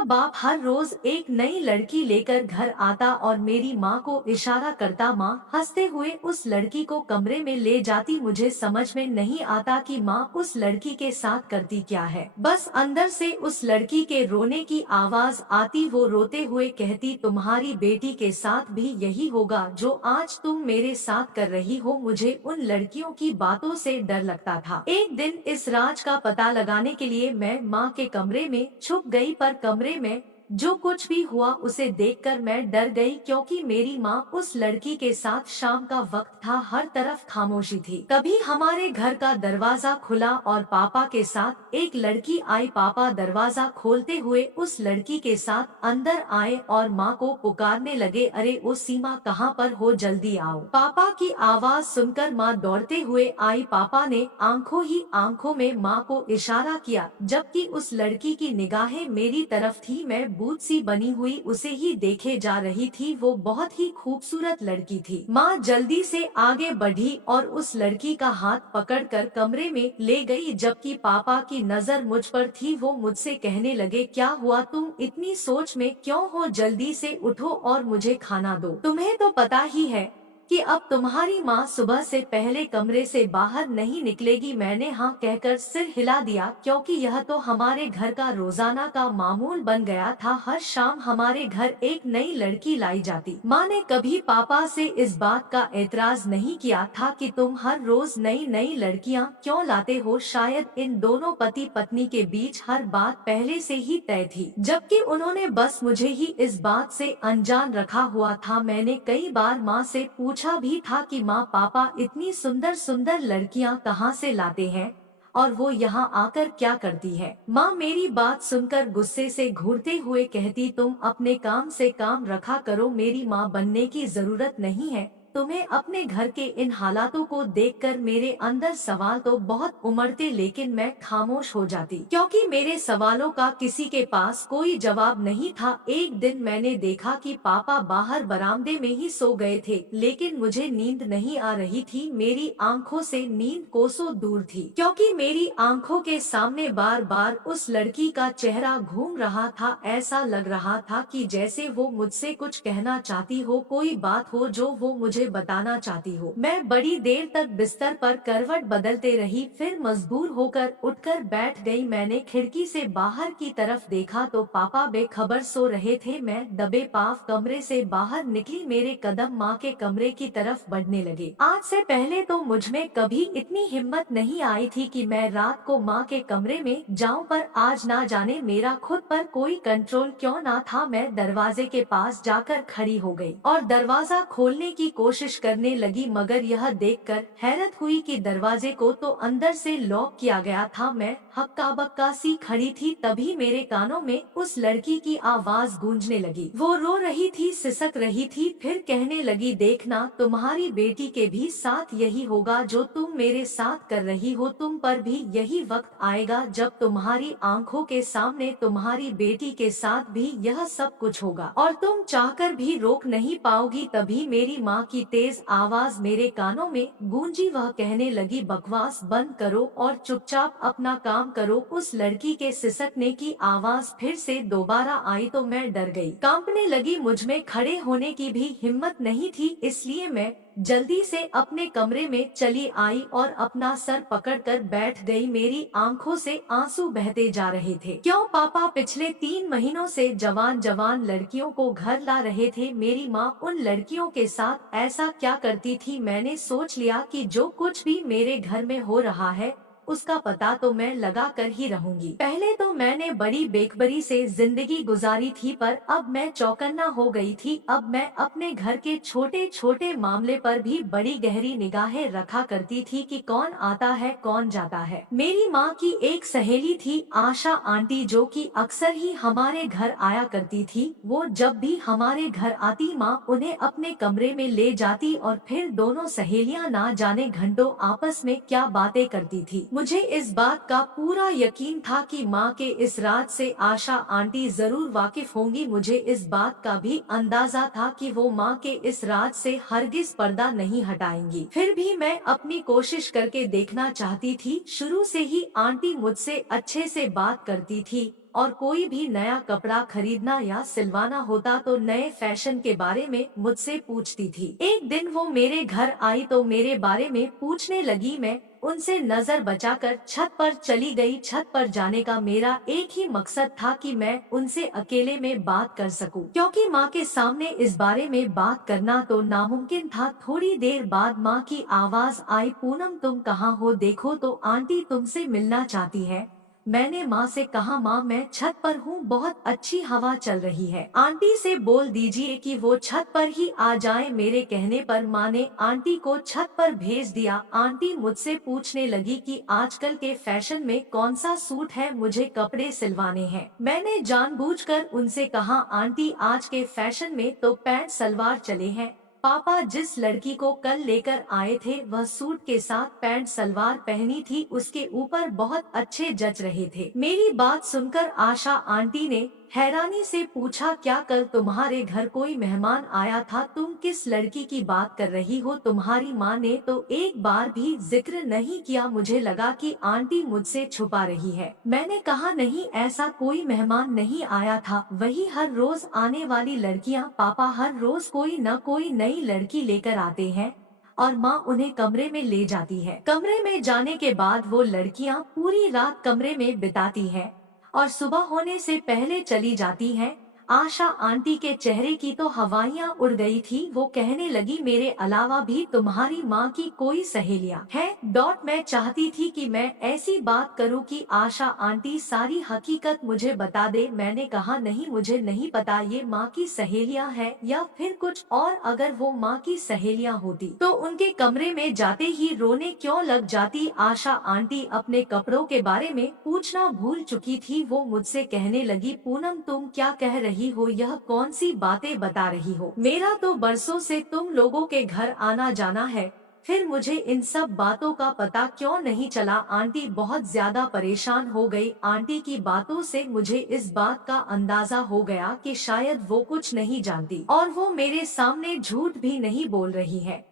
मेरा बाप हर रोज एक नई लड़की लेकर घर आता और मेरी माँ को इशारा करता। माँ हंसते हुए उस लड़की को कमरे में ले जाती। मुझे समझ में नहीं आता कि माँ उस लड़की के साथ करती क्या है। बस अंदर से उस लड़की के रोने की आवाज आती। वो रोते हुए कहती, तुम्हारी बेटी के साथ भी यही होगा जो आज तुम मेरे साथ कर रही हो। मुझे उन लड़कियों की बातों से डर लगता था। एक दिन इस राज का पता लगाने के लिए मैं माँ के कमरे में छुप गई, पर कमरे में जो कुछ भी हुआ उसे देखकर मैं डर गई, क्योंकि मेरी माँ उस लड़की के साथ। शाम का वक्त था, हर तरफ खामोशी थी। तभी हमारे घर का दरवाजा खुला और पापा के साथ एक लड़की आई। पापा दरवाजा खोलते हुए उस लड़की के साथ अंदर आए और माँ को पुकारने लगे, अरे ओ सीमा, कहाँ पर हो, जल्दी आओ। पापा की आवाज सुनकर माँ दौड़ते हुए आई। पापा ने आंखों ही आंखों में माँ को इशारा किया, जबकि उस लड़की की निगाहें मेरी तरफ थी। मैं भूत सी बनी हुई उसे ही देखे जा रही थी। वो बहुत ही खूबसूरत लड़की थी। माँ जल्दी से आगे बढ़ी और उस लड़की का हाथ पकड़कर कमरे में ले गई, जबकि पापा की नजर मुझ पर थी। वो मुझसे कहने लगे, क्या हुआ, तुम इतनी सोच में क्यों हो, जल्दी से उठो और मुझे खाना दो। तुम्हें तो पता ही है कि अब तुम्हारी माँ सुबह से पहले कमरे से बाहर नहीं निकलेगी। मैंने हाँ कहकर सिर हिला दिया, क्योंकि यह तो हमारे घर का रोजाना का मामूल बन गया था। हर शाम हमारे घर एक नई लड़की लाई जाती। माँ ने कभी पापा से इस बात का एतराज नहीं किया था कि तुम हर रोज नई नई लड़कियाँ क्यों लाते हो। शायद इन दोनों पति पत्नी के बीच हर बात पहले से ही तय थी, जबकि उन्होंने बस मुझे ही इस बात से अनजान रखा हुआ था। मैंने कई बार माँ से पूछा भी था कि माँ, पापा इतनी सुंदर सुंदर लड़कियाँ कहाँ से लाते हैं और वो यहाँ आकर क्या करती है। माँ मेरी बात सुनकर गुस्से से घूरते हुए कहती, तुम अपने काम से काम रखा करो। मेरी माँ बनने की जरूरत नहीं है तुम्हें। अपने घर के इन हालातों को देखकर मेरे अंदर सवाल तो बहुत उमड़ते, लेकिन मैं खामोश हो जाती, क्योंकि मेरे सवालों का किसी के पास कोई जवाब नहीं था। एक दिन मैंने देखा कि पापा बाहर बरामदे में ही सो गए थे, लेकिन मुझे नींद नहीं आ रही थी। मेरी आंखों से नींद कोसों दूर थी, क्योंकि मेरी आंखों के सामने बार बार उस लड़की का चेहरा घूम रहा था। ऐसा लग रहा था कि जैसे वो मुझसे कुछ कहना चाहती हो, कोई बात हो जो वो मुझे बताना चाहती हो। मैं बड़ी देर तक बिस्तर पर करवट बदलते रही, फिर मजबूर होकर उठकर बैठ गई। मैंने खिड़की से बाहर की तरफ देखा तो पापा बेखबर सो रहे थे। मैं दबे पांव कमरे से बाहर निकली। मेरे कदम माँ के कमरे की तरफ बढ़ने लगे। आज से पहले तो मुझ में कभी इतनी हिम्मत नहीं आई थी कि मैं रात को माँ के कमरे में जाऊं, पर आज ना जाने मेरा खुद पर कोई कंट्रोल क्यों ना था। मैं दरवाजे के पास जाकर खड़ी हो गई और दरवाजा खोलने की कोशिश करने लगी, मगर यह देखकर हैरत हुई कि दरवाजे को तो अंदर से लॉक किया गया था। मैं हक्का बक्का सी खड़ी थी, तभी मेरे कानों में उस लड़की की आवाज गूंजने लगी। वो रो रही थी, सिसक रही थी, फिर कहने लगी, देखना तुम्हारी बेटी के भी साथ यही होगा जो तुम मेरे साथ कर रही हो। तुम पर भी यही वक्त आएगा जब तुम्हारी आंखों के सामने तुम्हारी बेटी के साथ भी यह सब कुछ होगा और तुम चाहकर भी रोक नहीं पाओगी। तभी मेरी माँ की तेज आवाज मेरे कानों में गूंजी। वह कहने लगी, बकवास बंद करो और चुपचाप अपना काम करो। उस लड़की के सिसकने की आवाज फिर से दोबारा आई तो मैं डर गई, कांपने लगी। मुझ में खड़े होने की भी हिम्मत नहीं थी, इसलिए मैं जल्दी से अपने कमरे में चली आई और अपना सर पकड़कर बैठ गई। मेरी आंखों से आंसू बहते जा रहे थे। क्यों पापा पिछले 3 महीनों से जवान जवान लड़कियों को घर ला रहे थे। मेरी माँ उन लड़कियों के साथ ऐसा क्या करती थी। मैंने सोच लिया कि जो कुछ भी मेरे घर में हो रहा है उसका पता तो मैं लगा कर ही रहूंगी। पहले तो मैंने बड़ी बेखबरी से जिंदगी गुजारी थी, पर अब मैं चौकन्ना हो गई थी। अब मैं अपने घर के छोटे छोटे मामले पर भी बड़ी गहरी निगाहें रखा करती थी कि कौन आता है कौन जाता है। मेरी माँ की एक सहेली थी, आशा आंटी, जो कि अक्सर ही हमारे घर आया करती थी। वो जब भी हमारे घर आती, माँ उन्हें अपने कमरे में ले जाती और फिर दोनों सहेलियां ना जाने घंटों आपस में क्या बातें करती थी। मुझे इस बात का पूरा यकीन था कि माँ के इस राज से आशा आंटी जरूर वाकिफ होंगी। मुझे इस बात का भी अंदाजा था कि वो माँ के इस राज से हरगिज पर्दा नहीं हटाएंगी। फिर भी मैं अपनी कोशिश करके देखना चाहती थी। शुरू से ही आंटी मुझसे अच्छे से बात करती थी, और कोई भी नया कपड़ा खरीदना या सिलवाना होता तो नए फैशन के बारे में मुझसे पूछती थी। एक दिन वो मेरे घर आई तो मेरे बारे में पूछने लगी। मैं उनसे नजर बचाकर छत पर चली गई। छत पर जाने का मेरा एक ही मकसद था कि मैं उनसे अकेले में बात कर सकूं, क्योंकि माँ के सामने इस बारे में बात करना तो नामुमकिन था। थोड़ी देर बाद माँ की आवाज आई, पूनम तुम कहाँ हो, देखो तो आंटी तुमसे मिलना चाहती है। मैंने माँ से कहा, माँ मैं छत पर हूँ, बहुत अच्छी हवा चल रही है, आंटी से बोल दीजिए कि वो छत पर ही आ जाए। मेरे कहने पर माँ ने आंटी को छत पर भेज दिया। आंटी मुझसे पूछने लगी कि आजकल के फैशन में कौन सा सूट है, मुझे कपड़े सिलवाने हैं। मैंने जानबूझकर उनसे कहा, आंटी आज के फैशन में तो पैंट सलवार चले हैं। पापा जिस लड़की को कल लेकर आए थे वह सूट के साथ पैंट सलवार पहनी थी, उसके ऊपर बहुत अच्छे जच रहे थे। मेरी बात सुनकर आशा आंटी ने हैरानी से पूछा, क्या कल तुम्हारे घर कोई मेहमान आया था? तुम किस लड़की की बात कर रही हो? तुम्हारी माँ ने तो एक बार भी जिक्र नहीं किया। मुझे लगा कि आंटी मुझसे छुपा रही है। मैंने कहा, नहीं ऐसा कोई मेहमान नहीं आया था, वही हर रोज आने वाली लड़कियाँ। पापा हर रोज कोई न कोई नई लड़की लेकर आते हैं और माँ उन्हें कमरे में ले जाती है। कमरे में जाने के बाद वो लड़कियाँ पूरी रात कमरे में बिताती हैं और सुबह होने से पहले चली जाती हैं। आशा आंटी के चेहरे की तो हवाइयाँ उड़ गई थी। वो कहने लगी, मेरे अलावा भी तुम्हारी माँ की कोई सहेलियाँ हैं? मैं चाहती थी कि मैं ऐसी बात करूँ कि आशा आंटी सारी हकीकत मुझे बता दे। मैंने कहा, नहीं मुझे नहीं पता ये माँ की सहेलियाँ हैं या फिर कुछ और। अगर वो माँ की सहेलियाँ होती तो उनके कमरे में जाते ही रोने क्यों लग जाती? आशा आंटी अपने कपड़ों के बारे में पूछना भूल चुकी थी। वो मुझसे कहने लगी, पूनम तुम क्या कह रही हो, यह कौन सी बातें बता रही हो? मेरा तो बरसों से तुम लोगों के घर आना जाना है, फिर मुझे इन सब बातों का पता क्यों नहीं चला? आंटी बहुत ज्यादा परेशान हो गई। आंटी की बातों से मुझे इस बात का अंदाजा हो गया कि शायद वो कुछ नहीं जानती और वो मेरे सामने झूठ भी नहीं बोल रही है।